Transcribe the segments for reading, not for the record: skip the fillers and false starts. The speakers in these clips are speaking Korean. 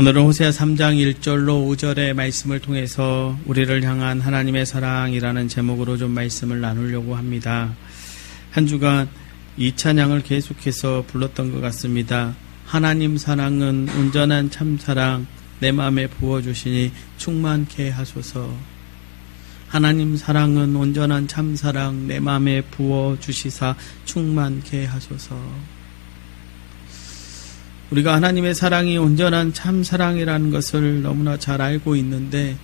오늘은 호세아 3장 1절로 5절의 말씀을 통해서 우리를 향한 하나님의 사랑이라는 제목으로 좀 말씀을 나누려고 합니다. 한 주간 이 찬양을 계속해서 불렀던 것 같습니다. 하나님 사랑은 온전한 참사랑 내 마음에 부어주시니 충만케 하소서. 하나님 사랑은 온전한 참사랑 내 마음에 부어주시사 충만케 하소서. 우리가 하나님의 사랑이 온전한 참사랑이라는 것을 너무나 잘 알고 있는데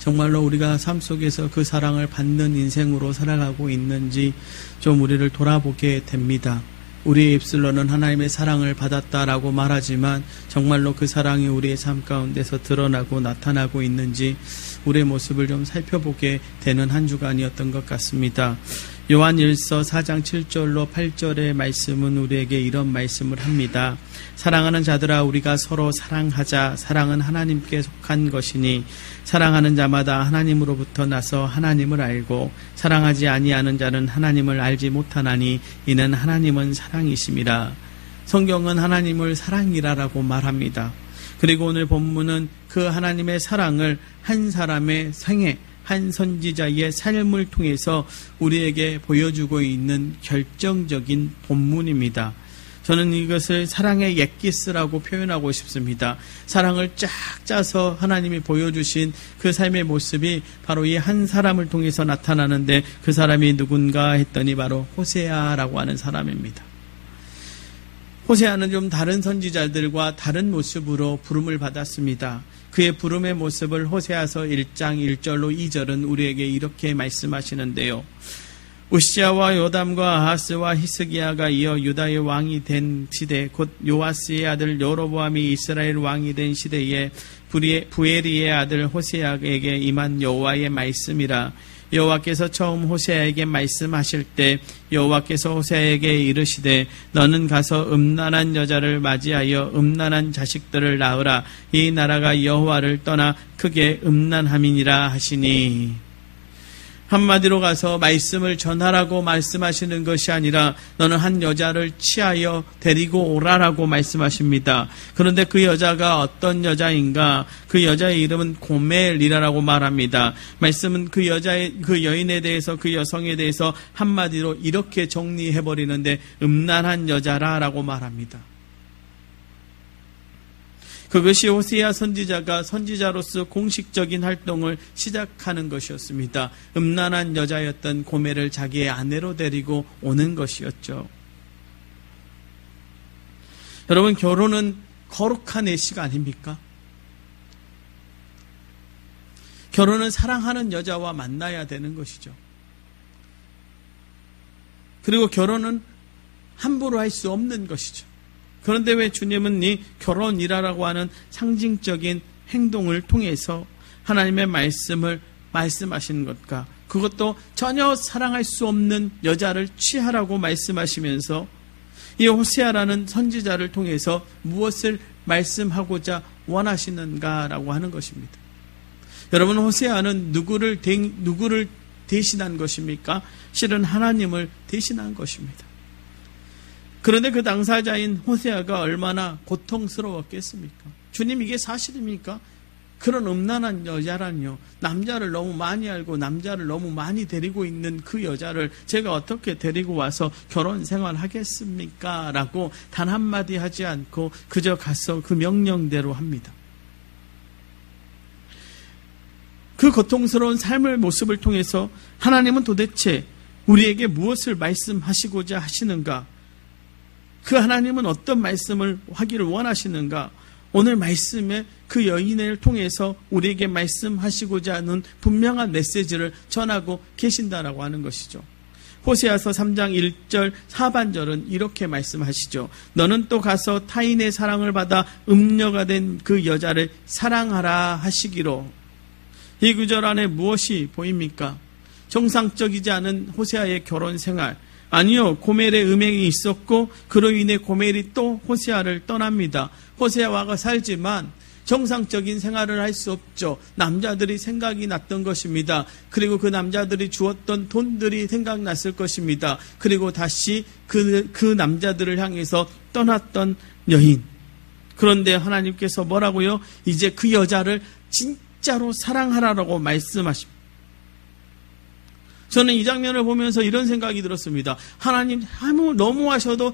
정말로 우리가 삶 속에서 그 사랑을 받는 인생으로 살아가고 있는지 좀 우리를 돌아보게 됩니다. 우리의 입술로는 하나님의 사랑을 받았다라고 말하지만 정말로 그 사랑이 우리의 삶 가운데서 드러나고 나타나고 있는지 우리의 모습을 좀 살펴보게 되는 한 주간이었던 것 같습니다. 요한일서 4장 7절로 8절의 말씀은 우리에게 이런 말씀을 합니다. 사랑하는 자들아 우리가 서로 사랑하자. 사랑은 하나님께 속한 것이니 사랑하는 자마다 하나님으로부터 나서 하나님을 알고 사랑하지 아니하는 자는 하나님을 알지 못하나니 이는 하나님은 사랑이심이라. 성경은 하나님을 사랑이라라고 말합니다. 그리고 오늘 본문은 그 하나님의 사랑을 한 사람의 생애, 한 선지자의 삶을 통해서 우리에게 보여주고 있는 결정적인 본문입니다. 저는 이것을 사랑의 옅기스라고 표현하고 싶습니다. 사랑을 쫙 짜서 하나님이 보여주신 그 삶의 모습이 바로 이 한 사람을 통해서 나타나는데 그 사람이 누군가 했더니 바로 호세아라고 하는 사람입니다. 호세아는 좀 다른 선지자들과 다른 모습으로 부름을 받았습니다. 그의 부름의 모습을 호세아서 1장 1절로 2절은 우리에게 이렇게 말씀하시는데요. 우시아와 요담과 아하스와 히스기야가 이어 유다의 왕이 된 시대, 곧 요아스의 아들 여로보암이 이스라엘 왕이 된 시대에 부에리의 아들 호세아에게 임한 여호와의 말씀이라. 여호와께서 처음 호세아에게 말씀하실 때 여호와께서 호세아에게 이르시되 너는 가서 음란한 여자를 맞이하여 음란한 자식들을 낳으라. 이 나라가 여호와를 떠나 크게 음란함이니라 하시니. 한마디로 가서 말씀을 전하라고 말씀하시는 것이 아니라 너는 한 여자를 취하여 데리고 오라라고 말씀하십니다. 그런데 그 여자가 어떤 여자인가? 그 여자의 이름은 고멜이라고 말합니다. 말씀은 그 여인에 대해서, 그 여성에 대해서 한마디로 이렇게 정리해버리는데 음란한 여자라고 말합니다. 그것이 호세아 선지자가 선지자로서 공식적인 활동을 시작하는 것이었습니다. 음란한 여자였던 고멜을 자기의 아내로 데리고 오는 것이었죠. 여러분, 결혼은 거룩한 예식 아닙니까? 결혼은 사랑하는 여자와 만나야 되는 것이죠. 그리고 결혼은 함부로 할 수 없는 것이죠. 그런데 왜 주님은 이 결혼이라고 하는 상징적인 행동을 통해서 하나님의 말씀을 말씀하시는 것과 그것도 전혀 사랑할 수 없는 여자를 취하라고 말씀하시면서 이 호세아라는 선지자를 통해서 무엇을 말씀하고자 원하시는가라고 하는 것입니다. 여러분, 호세아는 누구를 대신한 것입니까? 실은 하나님을 대신한 것입니다. 그런데 그 당사자인 호세아가 얼마나 고통스러웠겠습니까? 주님, 이게 사실입니까? 그런 음란한 여자라니요. 남자를 너무 많이 알고 남자를 너무 많이 데리고 있는 그 여자를 제가 어떻게 데리고 와서 결혼 생활하겠습니까? 라고 단 한마디 하지 않고 그저 가서 그 명령대로 합니다. 그 고통스러운 삶의 모습을 통해서 하나님은 도대체 우리에게 무엇을 말씀하시고자 하시는가? 그 하나님은 어떤 말씀을 하기를 원하시는가? 오늘 말씀에 그 여인을 통해서 우리에게 말씀하시고자 하는 분명한 메시지를 전하고 계신다라고 하는 것이죠. 호세아서 3장 1절 하반절은 이렇게 말씀하시죠. 너는 또 가서 타인의 사랑을 받아 음녀가 된 그 여자를 사랑하라 하시기로. 이 구절 안에 무엇이 보입니까? 정상적이지 않은 호세아의 결혼 생활, 아니요, 고멜의 음행이 있었고 그로 인해 고멜이 또 호세아를 떠납니다. 호세아와 살지만 정상적인 생활을 할 수 없죠. 남자들이 생각이 났던 것입니다. 그리고 그 남자들이 주었던 돈들이 생각났을 것입니다. 그리고 다시 그 남자들을 향해서 떠났던 여인, 그런데 하나님께서 뭐라고요? 이제 그 여자를 진짜로 사랑하라고 말씀하십니다. 저는 이 장면을 보면서 이런 생각이 들었습니다. 하나님 너무 하시다.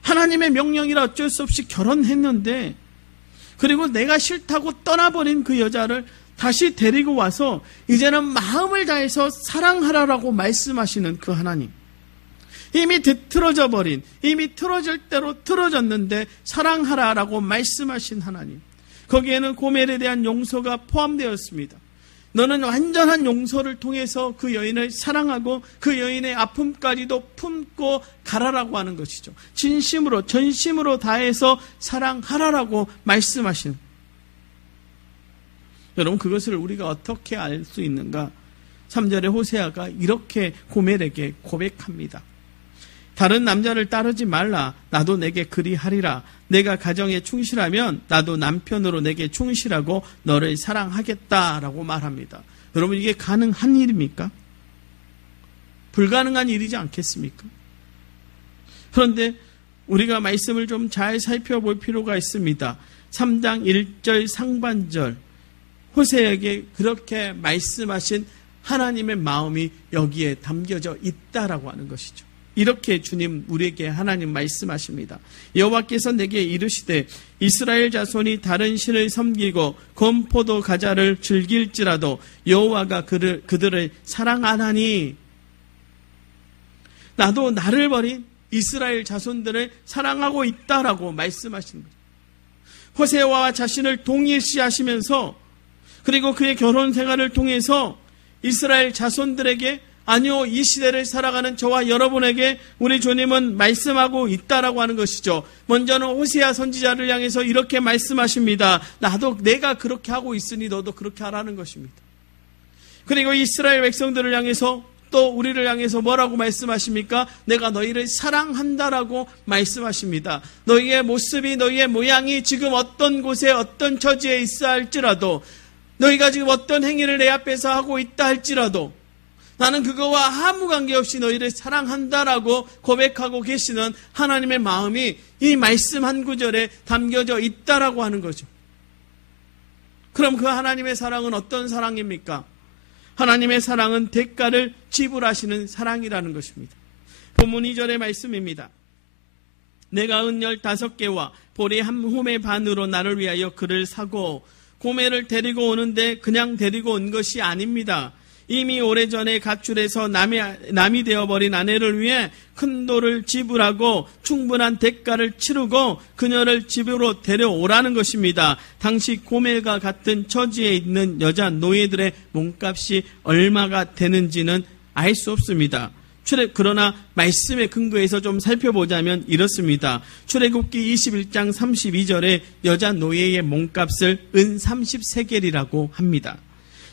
하나님의 명령이라 어쩔 수 없이 결혼했는데, 그리고 내가 싫다고 떠나버린 그 여자를 다시 데리고 와서 이제는 마음을 다해서 사랑하라라고 말씀하시는 그 하나님. 이미 뒤틀어져 버린, 이미 틀어질 대로 틀어졌는데 사랑하라라고 말씀하신 하나님. 거기에는 고멜에 대한 용서가 포함되었습니다. 너는 완전한 용서를 통해서 그 여인을 사랑하고 그 여인의 아픔까지도 품고 가라라고 하는 것이죠. 진심으로 전심으로 다해서 사랑하라라고 말씀하시는. 여러분, 그것을 우리가 어떻게 알 수 있는가? 3절에 호세아가 이렇게 고멜에게 고백합니다. 다른 남자를 따르지 말라. 나도 내게 그리하리라. 내가 가정에 충실하면 나도 남편으로 내게 충실하고 너를 사랑하겠다라고 말합니다. 여러분, 이게 가능한 일입니까? 불가능한 일이지 않겠습니까? 그런데 우리가 말씀을 좀 잘 살펴볼 필요가 있습니다. 3장 1절 상반절, 호세에게 그렇게 말씀하신 하나님의 마음이 여기에 담겨져 있다라고 하는 것이죠. 이렇게 주님 우리에게 하나님 말씀하십니다. 여호와께서 내게 이르시되 이스라엘 자손이 다른 신을 섬기고 건포도 가자를 즐길지라도 여호와가 그들을 사랑 안 하니, 나도 나를 버린 이스라엘 자손들을 사랑하고 있다라고 말씀하신 거예요. 호세아와 자신을 동일시하시면서, 그리고 그의 결혼 생활을 통해서 이스라엘 자손들에게, 아니요, 이 시대를 살아가는 저와 여러분에게 우리 주님은 말씀하고 있다라고 하는 것이죠. 먼저는 호세아 선지자를 향해서 이렇게 말씀하십니다. 내가 그렇게 하고 있으니 너도 그렇게 하라는 것입니다. 그리고 이스라엘 백성들을 향해서, 또 우리를 향해서 뭐라고 말씀하십니까? 내가 너희를 사랑한다라고 말씀하십니다. 너희의 모습이, 너희의 모양이 지금 어떤 곳에 어떤 처지에 있어 할지라도, 너희가 지금 어떤 행위를 내 앞에서 하고 있다 할지라도 나는 그거와 아무 관계없이 너희를 사랑한다라고 고백하고 계시는 하나님의 마음이 이 말씀 한 구절에 담겨져 있다라고 하는 거죠. 그럼 그 하나님의 사랑은 어떤 사랑입니까? 하나님의 사랑은 대가를 지불하시는 사랑이라는 것입니다. 본문 2절의 말씀입니다. 내가 은 15개와 보리 한 홈의 반으로 나를 위하여 그를 사고, 고멜을 데리고 오는데 그냥 데리고 온 것이 아닙니다. 이미 오래전에 가출해서 남이 되어버린 아내를 위해 큰 돈을 지불하고 충분한 대가를 치르고 그녀를 집으로 데려오라는 것입니다. 당시 고멜과 같은 처지에 있는 여자 노예들의 몸값이 얼마가 되는지는 알 수 없습니다. 그러나 말씀의 근거에서 좀 살펴보자면 이렇습니다. 출애굽기 21장 32절에 여자 노예의 몸값을 은 30세겔이라고 합니다.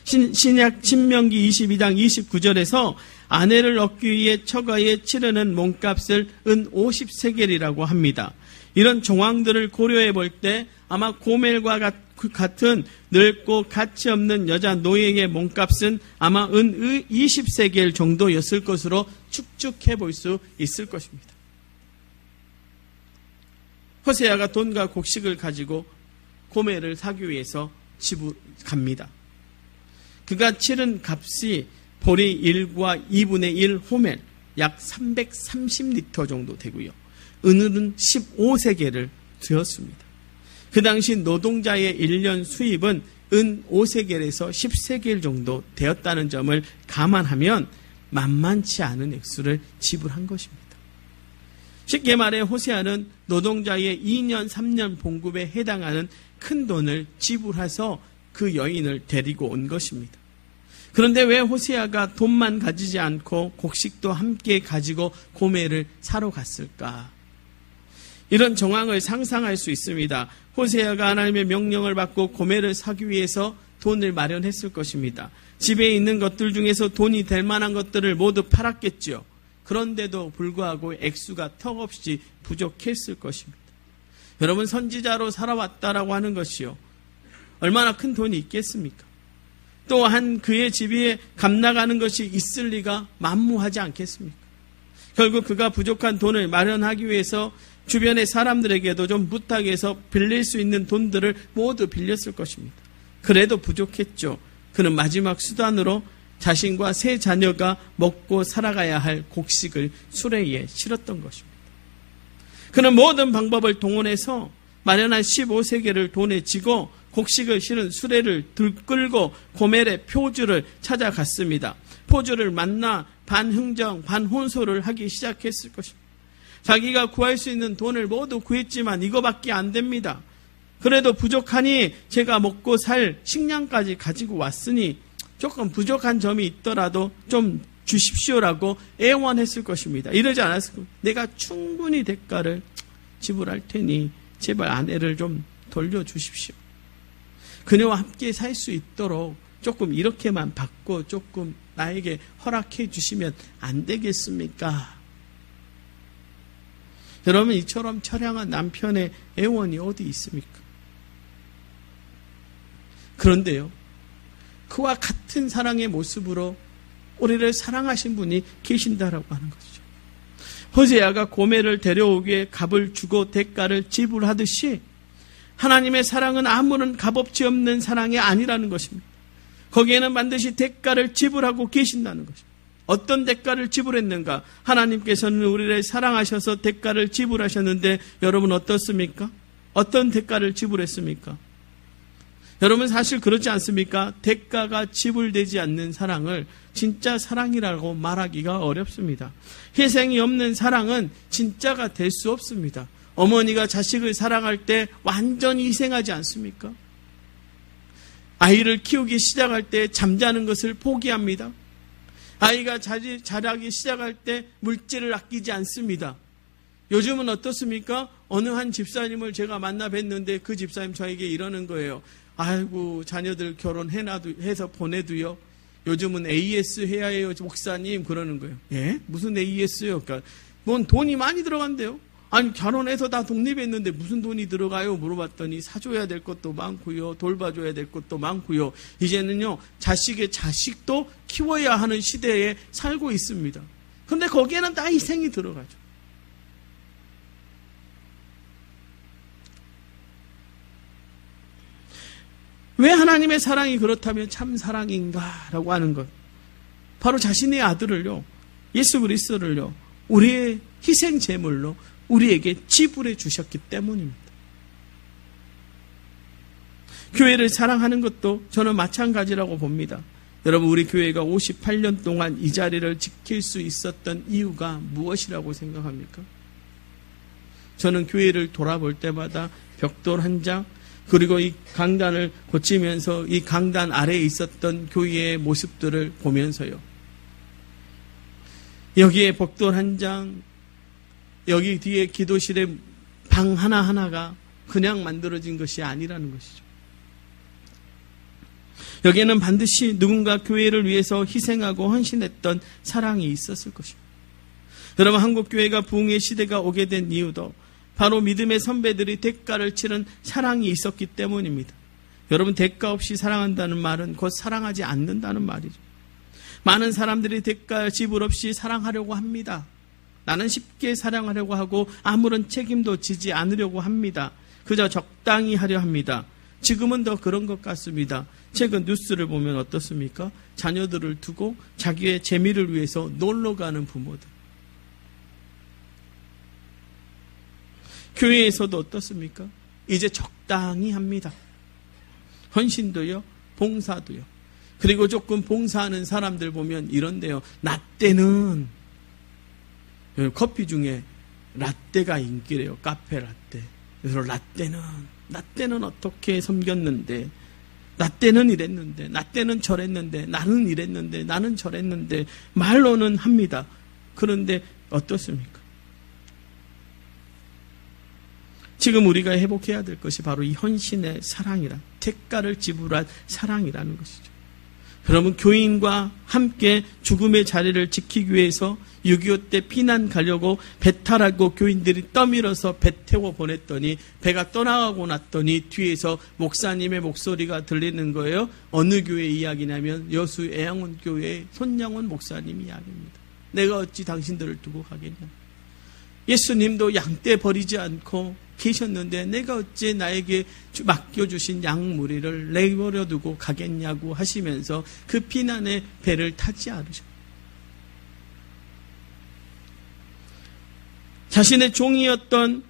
신명기 22장 29절에서 아내를 얻기 위해 처가에 치르는 몸값을 은 50세겔이라고 합니다. 이런 정황들을 고려해 볼 때 아마 고멜과 같은 늙고 가치 없는 여자 노예의 몸값은 아마 은 20세겔 정도였을 것으로 축축해 볼 수 있을 것입니다. 호세아가 돈과 곡식을 가지고 고멜을 사기 위해서 집으로 갑니다. 그가 치른 값이 보리 1과 2분의 1 호멜, 약 330리터 정도 되고요. 은은 15세겔을 들였습니다. 그 당시 노동자의 1년 수입은 은 5세겔에서 10세겔 정도 되었다는 점을 감안하면 만만치 않은 액수를 지불한 것입니다. 쉽게 말해 호세아는 노동자의 2년, 3년 봉급에 해당하는 큰 돈을 지불해서 그 여인을 데리고 온 것입니다. 그런데 왜 호세아가 돈만 가지지 않고 곡식도 함께 가지고 고멜을 사러 갔을까? 이런 정황을 상상할 수 있습니다. 호세아가 하나님의 명령을 받고 고멜을 사기 위해서 돈을 마련했을 것입니다. 집에 있는 것들 중에서 돈이 될 만한 것들을 모두 팔았겠죠. 그런데도 불구하고 액수가 턱없이 부족했을 것입니다. 여러분, 선지자로 살아왔다라고 하는 것이요, 얼마나 큰 돈이 있겠습니까? 또한 그의 집에 값나가는 것이 있을 리가 만무하지 않겠습니까? 결국 그가 부족한 돈을 마련하기 위해서 주변의 사람들에게도 좀 부탁해서 빌릴 수 있는 돈들을 모두 빌렸을 것입니다. 그래도 부족했죠. 그는 마지막 수단으로 자신과 세 자녀가 먹고 살아가야 할 곡식을 수레에 실었던 것입니다. 그는 모든 방법을 동원해서 마련한 15세겔을 돈에 쥐고 곡식을 실은 수레를 들끌고 고멜의 표주를 찾아갔습니다. 표주를 만나 반흥정 반혼소를 하기 시작했을 것입니다. 자기가 구할 수 있는 돈을 모두 구했지만 이거밖에 안 됩니다. 그래도 부족하니 제가 먹고 살 식량까지 가지고 왔으니 조금 부족한 점이 있더라도 좀 주십시오라고 애원했을 것입니다. 이러지 않았을 겁니다. 내가 충분히 대가를 지불할 테니 제발 아내를 좀 돌려주십시오. 그녀와 함께 살 수 있도록 조금 이렇게만 받고 조금 나에게 허락해 주시면 안 되겠습니까? 여러분, 이처럼 처량한 남편의 애원이 어디 있습니까? 그런데요, 그와 같은 사랑의 모습으로 우리를 사랑하신 분이 계신다라고 하는 것이죠. 호세아가 고멜을 데려오기에 값을 주고 대가를 지불하듯이 하나님의 사랑은 아무런 값어치 없는 사랑이 아니라는 것입니다. 거기에는 반드시 대가를 지불하고 계신다는 것입니다. 어떤 대가를 지불했는가? 하나님께서는 우리를 사랑하셔서 대가를 지불하셨는데 여러분 어떻습니까? 어떤 대가를 지불했습니까? 여러분 사실 그렇지 않습니까? 대가가 지불되지 않는 사랑을 진짜 사랑이라고 말하기가 어렵습니다. 희생이 없는 사랑은 진짜가 될 수 없습니다. 어머니가 자식을 사랑할 때 완전히 희생하지 않습니까? 아이를 키우기 시작할 때 잠자는 것을 포기합니다. 아이가 자라기 시작할 때 물질을 아끼지 않습니다. 요즘은 어떻습니까? 어느 한 집사님을 제가 만나 뵀는데 그 집사님 저에게 이러는 거예요. 아이고, 자녀들 결혼해서 보내도요. 요즘은 AS 해야 해요, 목사님. 그러는 거예요. 예? 무슨 AS요? 그러니까 뭔 돈이 많이 들어간대요. 아니, 결혼해서 다 독립했는데 무슨 돈이 들어가요? 물어봤더니 사줘야 될 것도 많고요. 돌봐줘야 될 것도 많고요. 이제는요, 자식의 자식도 키워야 하는 시대에 살고 있습니다. 그런데 거기에는 다 희생이 들어가죠. 왜 하나님의 사랑이 그렇다면 참 사랑인가라고 하는 것. 바로 자신의 아들을요, 예수 그리스도를요, 우리의 희생 제물로 우리에게 지불해 주셨기 때문입니다. 교회를 사랑하는 것도 저는 마찬가지라고 봅니다. 여러분, 우리 교회가 58년 동안 이 자리를 지킬 수 있었던 이유가 무엇이라고 생각합니까? 저는 교회를 돌아볼 때마다 벽돌 한 장, 그리고 이 강단을 고치면서 이 강단 아래에 있었던 교회의 모습들을 보면서요, 여기에 벽돌 한 장, 여기 뒤에 기도실에 방 하나하나가 그냥 만들어진 것이 아니라는 것이죠. 여기에는 반드시 누군가 교회를 위해서 희생하고 헌신했던 사랑이 있었을 것입니다. 여러분, 한국교회가 부흥의 시대가 오게 된 이유도 바로 믿음의 선배들이 대가를 치른 사랑이 있었기 때문입니다. 여러분, 대가 없이 사랑한다는 말은 곧 사랑하지 않는다는 말이죠. 많은 사람들이 대가 지불 없이 사랑하려고 합니다. 나는 쉽게 사랑하려고 하고 아무런 책임도 지지 않으려고 합니다. 그저 적당히 하려 합니다. 지금은 더 그런 것 같습니다. 최근 뉴스를 보면 어떻습니까? 자녀들을 두고 자기의 재미를 위해서 놀러 가는 부모들. 교회에서도 어떻습니까? 이제 적당히 합니다. 헌신도요, 봉사도요. 그리고 조금 봉사하는 사람들 보면 이런데요. 나 때는 커피 중에 라떼가 인기래요. 카페 라떼. 그래서 라떼는 어떻게 섬겼는데, 라떼는 이랬는데, 라떼는 저랬는데, 나는 이랬는데, 나는 저랬는데 말로는 합니다. 그런데 어떻습니까? 지금 우리가 회복해야 될 것이 바로 이 헌신의 사랑이라, 대가를 지불한 사랑이라는 것이죠. 여러분, 교인과 함께 죽음의 자리를 지키기 위해서 6.25 때 피난 가려고 배 타라고 교인들이 떠밀어서 배 태워 보냈더니 배가 떠나가고 났더니 뒤에서 목사님의 목소리가 들리는 거예요. 어느 교회 이야기냐면 여수 애양원 교회의 손양원 목사님 이야기입니다. 내가 어찌 당신들을 두고 가겠냐. 예수님도 양떼 버리지 않고 계셨는데 내가 어찌 나에게 맡겨주신 양무리를 내버려 두고 가겠냐고 하시면서 그 비난의 배를 타지 않으셨습니다. 자신의 종이었던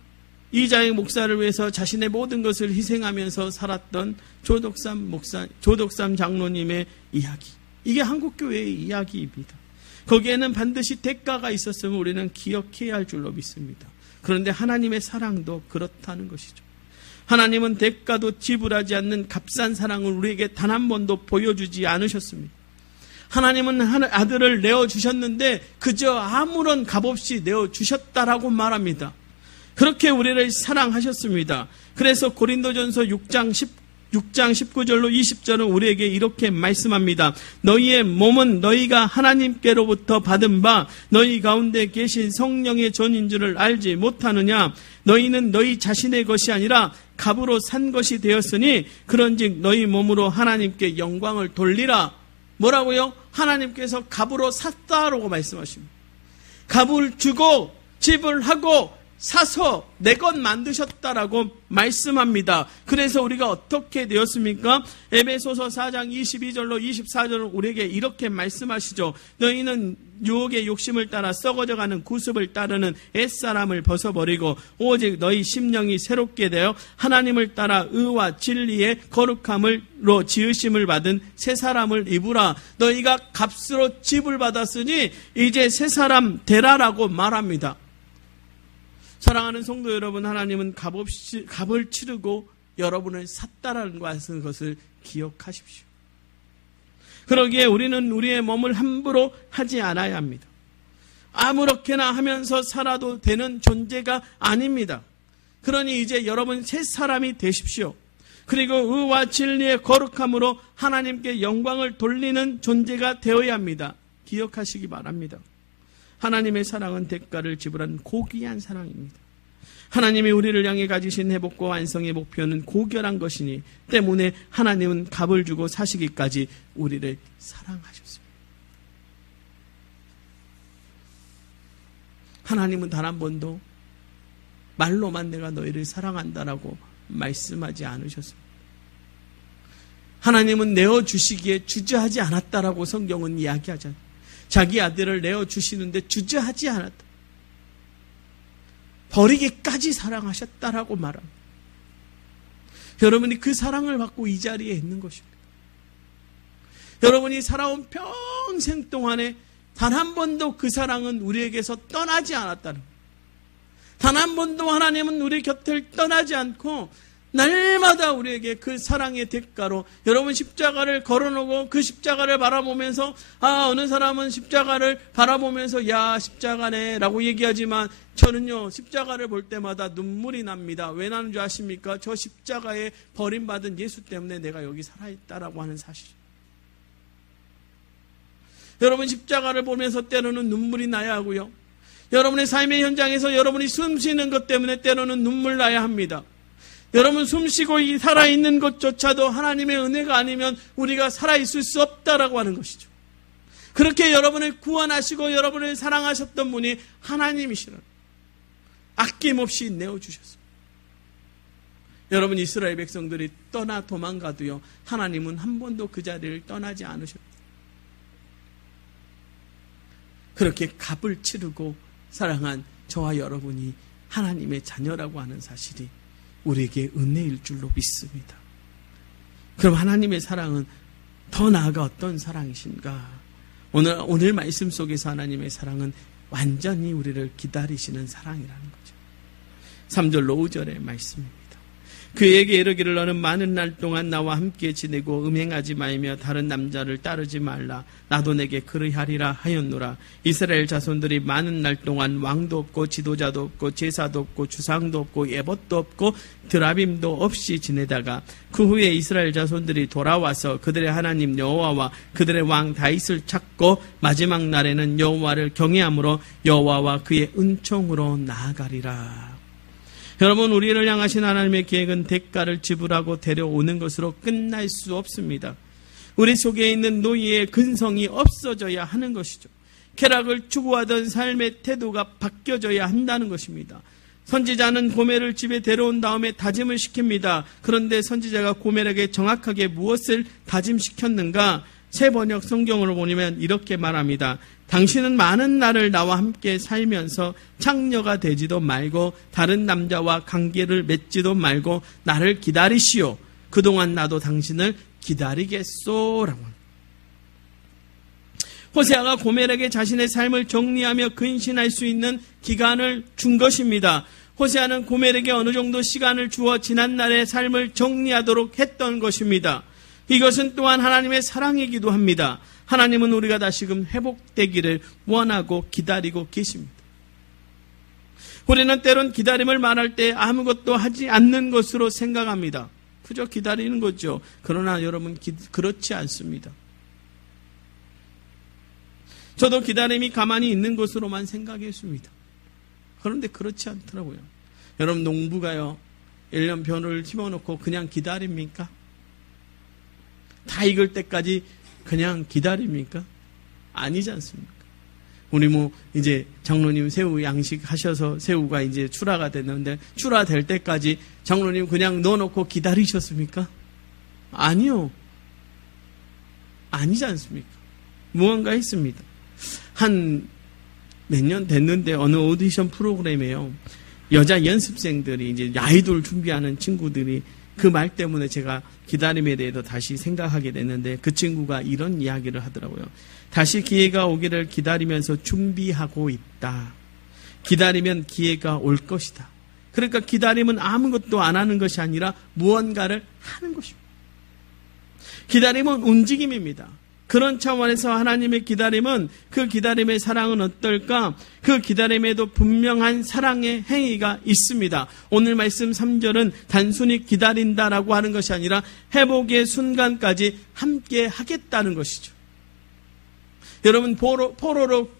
이자의 목사를 위해서 자신의 모든 것을 희생하면서 살았던 조덕삼 장로님의 이야기. 이게 한국교회의 이야기입니다. 거기에는 반드시 대가가 있었으면 우리는 기억해야 할 줄로 믿습니다. 그런데 하나님의 사랑도 그렇다는 것이죠. 하나님은 대가도 지불하지 않는 값싼 사랑을 우리에게 단 한 번도 보여주지 않으셨습니다. 하나님은 아들을 내어주셨는데 그저 아무런 값없이 내어주셨다라고 말합니다. 그렇게 우리를 사랑하셨습니다. 그래서 고린도전서 6장 19절로 20절은 우리에게 이렇게 말씀합니다. 너희의 몸은 너희가 하나님께로부터 받은 바 너희 가운데 계신 성령의 전인 줄을 알지 못하느냐. 너희는 너희 자신의 것이 아니라 값으로 산 것이 되었으니 그런즉 너희 몸으로 하나님께 영광을 돌리라. 뭐라고요? 하나님께서 값으로 샀다라고 말씀하십니다. 값을 주고 지불하고 사서 내 것 만드셨다라고 말씀합니다. 그래서 우리가 어떻게 되었습니까? 에베소서 4장 22절로 24절은 우리에게 이렇게 말씀하시죠. 너희는 유혹의 욕심을 따라 썩어져가는 구습을 따르는 옛사람을 벗어버리고 오직 너희 심령이 새롭게 되어 하나님을 따라 의와 진리의 거룩함으로 지으심을 받은 새 사람을 입으라. 너희가 값으로 지불받았으니 이제 새 사람 되라라고 말합니다. 사랑하는 성도 여러분, 하나님은 값을 치르고 여러분을 샀다라는 것을 기억하십시오. 그러기에 우리는 우리의 몸을 함부로 하지 않아야 합니다. 아무렇게나 하면서 살아도 되는 존재가 아닙니다. 그러니 이제 여러분 새 사람이 되십시오. 그리고 의와 진리의 거룩함으로 하나님께 영광을 돌리는 존재가 되어야 합니다. 기억하시기 바랍니다. 하나님의 사랑은 대가를 지불한 고귀한 사랑입니다. 하나님이 우리를 향해 가지신 회복과 완성의 목표는 고결한 것이니 때문에 하나님은 값을 주고 사시기까지 우리를 사랑하셨습니다. 하나님은 단 한 번도 말로만 내가 너희를 사랑한다라고 말씀하지 않으셨습니다. 하나님은 내어주시기에 주저하지 않았다라고 성경은 이야기하잖아요. 자기 아들을 내어주시는데 주저하지 않았다. 버리기까지 사랑하셨다라고 말합니다. 여러분이 그 사랑을 받고 이 자리에 있는 것입니다. 여러분이 살아온 평생 동안에 단 한 번도 그 사랑은 우리에게서 떠나지 않았다는 거예요. 단 한 번도 하나님은 우리 곁을 떠나지 않고 날마다 우리에게 그 사랑의 대가로 여러분 십자가를 걸어놓고 그 십자가를 바라보면서 어느 사람은 십자가를 바라보면서 야 십자가네 라고 얘기하지만 저는요 십자가를 볼 때마다 눈물이 납니다. 왜 나는 줄 아십니까? 저 십자가에 버림받은 예수 때문에 내가 여기 살아있다라고 하는 사실. 여러분 십자가를 보면서 때로는 눈물이 나야 하고요. 여러분의 삶의 현장에서 여러분이 숨 쉬는 것 때문에 때로는 눈물 나야 합니다. 여러분 숨쉬고 살아있는 것조차도 하나님의 은혜가 아니면 우리가 살아있을 수 없다라고 하는 것이죠. 그렇게 여러분을 구원하시고 여러분을 사랑하셨던 분이 하나님이시라. 아낌없이 내어주셨습니다. 여러분 이스라엘 백성들이 떠나 도망가도요 하나님은 한 번도 그 자리를 떠나지 않으셨습니다. 그렇게 값을 치르고 사랑한 저와 여러분이 하나님의 자녀라고 하는 사실이 우리에게 은혜일 줄로 믿습니다. 그럼 하나님의 사랑은 더 나아가 어떤 사랑이신가? 오늘 말씀 속에서 하나님의 사랑은 완전히 우리를 기다리시는 사랑이라는 거죠. 3절로 5절의 말씀입니다. 그에게 이르기를 너는 많은 날 동안 나와 함께 지내고 음행하지 말며 다른 남자를 따르지 말라. 나도 내게 그리하리라 하였노라. 이스라엘 자손들이 많은 날 동안 왕도 없고 지도자도 없고 제사도 없고 주상도 없고 예봇도 없고 드라빔도 없이 지내다가 그 후에 이스라엘 자손들이 돌아와서 그들의 하나님 여호와와 그들의 왕 다윗을 찾고 마지막 날에는 여호와를 경외함으로 여호와와 그의 은총으로 나아가리라. 여러분 우리를 향하신 하나님의 계획은 대가를 지불하고 데려오는 것으로 끝날 수 없습니다. 우리 속에 있는 노예의 근성이 없어져야 하는 것이죠. 쾌락을 추구하던 삶의 태도가 바뀌어져야 한다는 것입니다. 선지자는 고멜을 집에 데려온 다음에 다짐을 시킵니다. 그런데 선지자가 고멜에게 정확하게 무엇을 다짐시켰는가? 새 번역 성경으로 보면 이렇게 말합니다. 당신은 많은 날을 나와 함께 살면서 창녀가 되지도 말고 다른 남자와 관계를 맺지도 말고 나를 기다리시오. 그동안 나도 당신을 기다리겠소라고. 호세아가 고멜에게 자신의 삶을 정리하며 근신할 수 있는 기간을 준 것입니다. 호세아는 고멜에게 어느 정도 시간을 주어 지난날의 삶을 정리하도록 했던 것입니다. 이것은 또한 하나님의 사랑이기도 합니다. 하나님은 우리가 다시금 회복되기를 원하고 기다리고 계십니다. 우리는 때론 기다림을 말할 때 아무것도 하지 않는 것으로 생각합니다. 그저 기다리는 거죠. 그러나 여러분, 그렇지 않습니다. 저도 기다림이 가만히 있는 것으로만 생각했습니다. 그런데 그렇지 않더라고요. 여러분, 농부가요, 1년 벼를 심어놓고 그냥 기다립니까? 다 익을 때까지 그냥 기다립니까? 아니지 않습니까? 우리 이제 장로님 새우 양식하셔서 새우가 이제 출하가 됐는데, 출하될 때까지 장로님 그냥 넣어놓고 기다리셨습니까? 아니요. 아니지 않습니까? 무언가 했습니다. 한 몇 년 됐는데 어느 오디션 프로그램에요, 여자 연습생들이 이제 아이돌 준비하는 친구들이 그 말 때문에 제가 기다림에 대해서 다시 생각하게 됐는데, 그 친구가 이런 이야기를 하더라고요. 다시 기회가 오기를 기다리면서 준비하고 있다. 기다리면 기회가 올 것이다. 그러니까 기다림은 아무것도 안 하는 것이 아니라 무언가를 하는 것입니다. 기다림은 움직임입니다. 그런 차원에서 하나님의 기다림은, 그 기다림의 사랑은 어떨까? 그 기다림에도 분명한 사랑의 행위가 있습니다. 오늘 말씀 3절은 단순히 기다린다라고 하는 것이 아니라 회복의 순간까지 함께 하겠다는 것이죠. 여러분, 포로로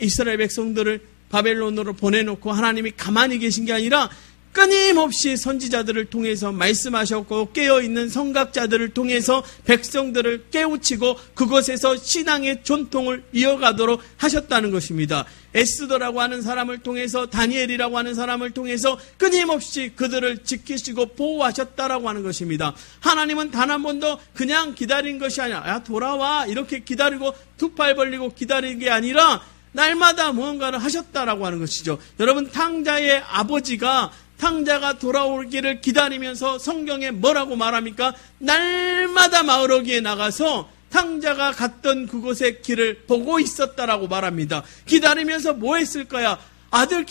이스라엘 백성들을 바벨론으로 보내놓고 하나님이 가만히 계신 게 아니라 끊임없이 선지자들을 통해서 말씀하셨고, 깨어있는 성각자들을 통해서 백성들을 깨우치고 그곳에서 신앙의 전통을 이어가도록 하셨다는 것입니다. 에스더라고 하는 사람을 통해서, 다니엘이라고 하는 사람을 통해서 끊임없이 그들을 지키시고 보호하셨다라고 하는 것입니다. 하나님은 단 한 번도 그냥 기다린 것이 아니라, 야 돌아와 이렇게 기다리고 두 팔 벌리고 기다리는 게 아니라 날마다 무언가를 하셨다라고 하는 것이죠. 여러분, 탕자의 아버지가 탕자가 돌아오기를 기다리면서 성경에 뭐라고 말합니까? 날마다 마을어귀에 나가서 탕자가 갔던 그곳의 길을 보고 있었다라고 말합니다. 기다리면서 뭐 했을 거야? 아들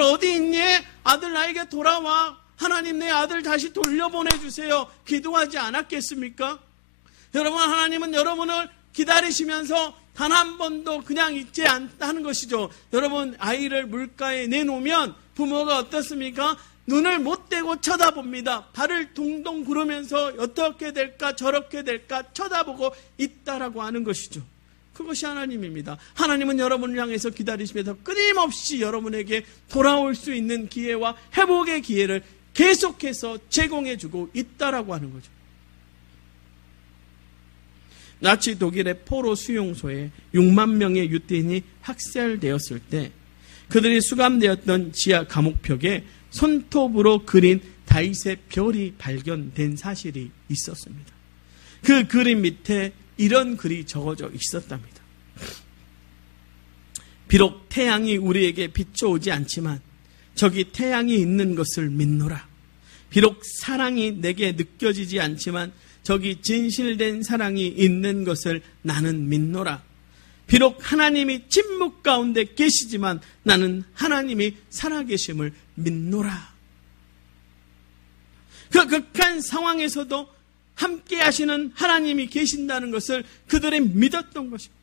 어디 있니? 아들 나에게 돌아와. 하나님, 내 아들 다시 돌려보내주세요. 기도하지 않았겠습니까? 여러분, 하나님은 여러분을 기다리시면서 단 한 번도 그냥 있지 않다는 것이죠. 여러분, 아이를 물가에 내놓으면 부모가 어떻습니까? 눈을 못 떼고 쳐다봅니다. 발을 동동 구르면서 어떻게 될까 저렇게 될까 쳐다보고 있다라고 하는 것이죠. 그것이 하나님입니다. 하나님은 여러분을 향해서 기다리시면서 끊임없이 여러분에게 돌아올 수 있는 기회와 회복의 기회를 계속해서 제공해주고 있다라고 하는 거죠. 나치 독일의 포로 수용소에 6만 명의 유대인이 학살되었을 때 그들이 수감되었던 지하 감옥벽에 손톱으로 그린 다윗의 별이 발견된 사실이 있었습니다. 그 그림 밑에 이런 글이 적어져 있었답니다. 비록 태양이 우리에게 비춰오지 않지만 저기 태양이 있는 것을 믿노라. 비록 사랑이 내게 느껴지지 않지만 저기 진실된 사랑이 있는 것을 나는 믿노라. 비록 하나님이 침묵 가운데 계시지만 나는 하나님이 살아계심을 믿노라. 그 극한 상황에서도 함께 하시는 하나님이 계신다는 것을 그들이 믿었던 것입니다.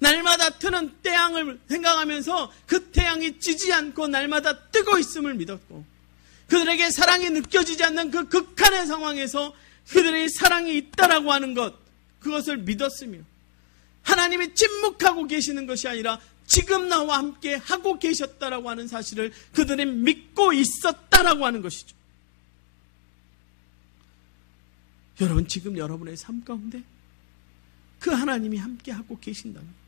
날마다 트는 태양을 생각하면서 그 태양이 지지 않고 날마다 뜨고 있음을 믿었고, 그들에게 사랑이 느껴지지 않는 그 극한의 상황에서 그들의 사랑이 있다라고 하는 것, 그것을 믿었으며, 하나님이 침묵하고 계시는 것이 아니라 지금 나와 함께 하고 계셨다라고 하는 사실을 그들이 믿고 있었다라고 하는 것이죠. 여러분, 지금 여러분의 삶 가운데 그 하나님이 함께하고 계신다는 거예요.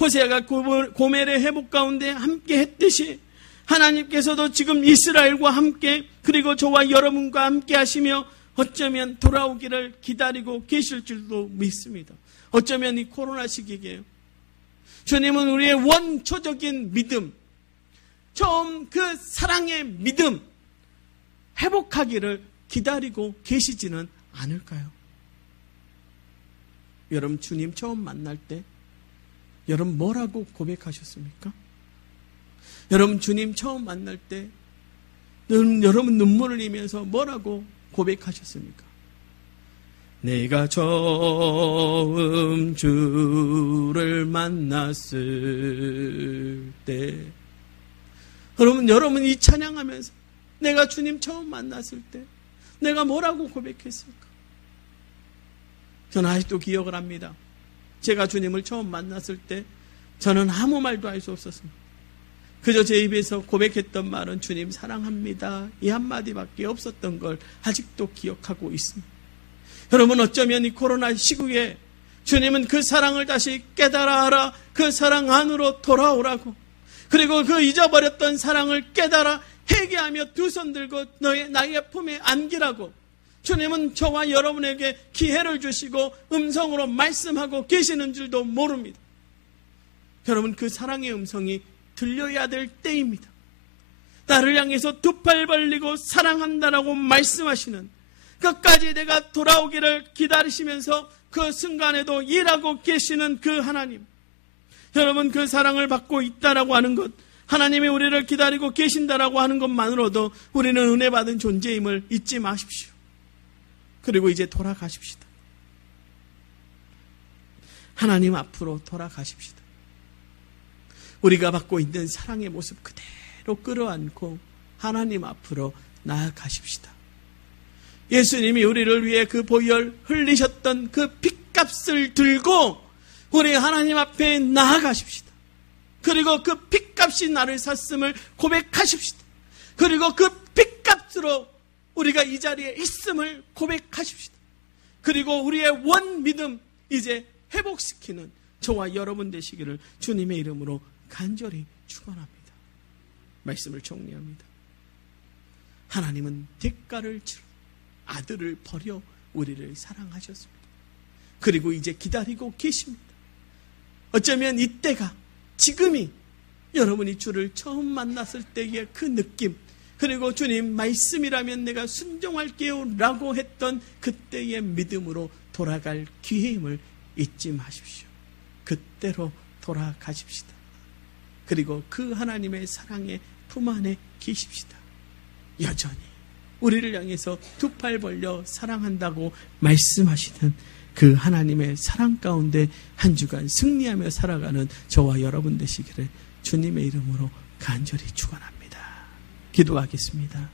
호세아가 고멜의 회복 가운데 함께 했듯이 하나님께서도 지금 이스라엘과 함께 그리고 저와 여러분과 함께 하시며 어쩌면 돌아오기를 기다리고 계실 줄도 믿습니다. 어쩌면 이 코로나 시기에요. 주님은 우리의 원초적인 믿음, 처음 그 사랑의 믿음 회복하기를 기다리고 계시지는 않을까요? 여러분 주님 처음 만날 때 여러분 뭐라고 고백하셨습니까? 여러분 주님 처음 만날 때 여러분 눈물을 흘리면서 뭐라고 고백하셨습니까? 내가 처음 주를 만났을 때 여러분 이 찬양하면서 내가 주님 처음 만났을 때 내가 뭐라고 고백했을까? 저는 아직도 기억을 합니다. 제가 주님을 처음 만났을 때 저는 아무 말도 할 수 없었습니다. 그저 제 입에서 고백했던 말은 주님 사랑합니다. 이 한마디밖에 없었던 걸 아직도 기억하고 있습니다. 여러분 어쩌면 이 코로나 시국에 주님은 그 사랑을 다시 깨달아 알아 그 사랑 안으로 돌아오라고 그리고 그 잊어버렸던 사랑을 깨달아 회개하며 두 손 들고 나의 품에 안기라고 주님은 저와 여러분에게 기회를 주시고 음성으로 말씀하고 계시는 줄도 모릅니다. 여러분 그 사랑의 음성이 들려야 될 때입니다. 나를 향해서 두 팔 벌리고 사랑한다라고 말씀하시는 끝까지 내가 돌아오기를 기다리시면서 그 순간에도 일하고 계시는 그 하나님. 여러분 그 사랑을 받고 있다라고 하는 것, 하나님이 우리를 기다리고 계신다라고 하는 것만으로도 우리는 은혜 받은 존재임을 잊지 마십시오. 그리고 이제 돌아가십시다. 하나님 앞으로 돌아가십시다. 우리가 받고 있는 사랑의 모습 그대로 끌어안고 하나님 앞으로 나아가십시다. 예수님이 우리를 위해 그 보혈 흘리셨던 그 핏값을 들고 우리 하나님 앞에 나아가십시다. 그리고 그 핏값이 나를 샀음을 고백하십시다. 그리고 그 핏값으로 우리가 이 자리에 있음을 고백하십시다. 그리고 우리의 원 믿음 이제 회복시키는 저와 여러분 되시기를 주님의 이름으로 간절히 축원합니다. 말씀을 정리합니다. 하나님은 대가를 치러 아들을 버려 우리를 사랑하셨습니다. 그리고 이제 기다리고 계십니다. 어쩌면 이때가 지금이 여러분이 주를 처음 만났을 때의 그 느낌 그리고 주님 말씀이라면 내가 순종할게요 라고 했던 그때의 믿음으로 돌아갈 기회임을 잊지 마십시오. 그때로 돌아가십시다. 그리고 그 하나님의 사랑의 품 안에 계십시다. 여전히 우리를 향해서 두 팔 벌려 사랑한다고 말씀하시는 그 하나님의 사랑 가운데 한 주간 승리하며 살아가는 저와 여러분 되시기를 주님의 이름으로 간절히 축원합니다. 기도하겠습니다.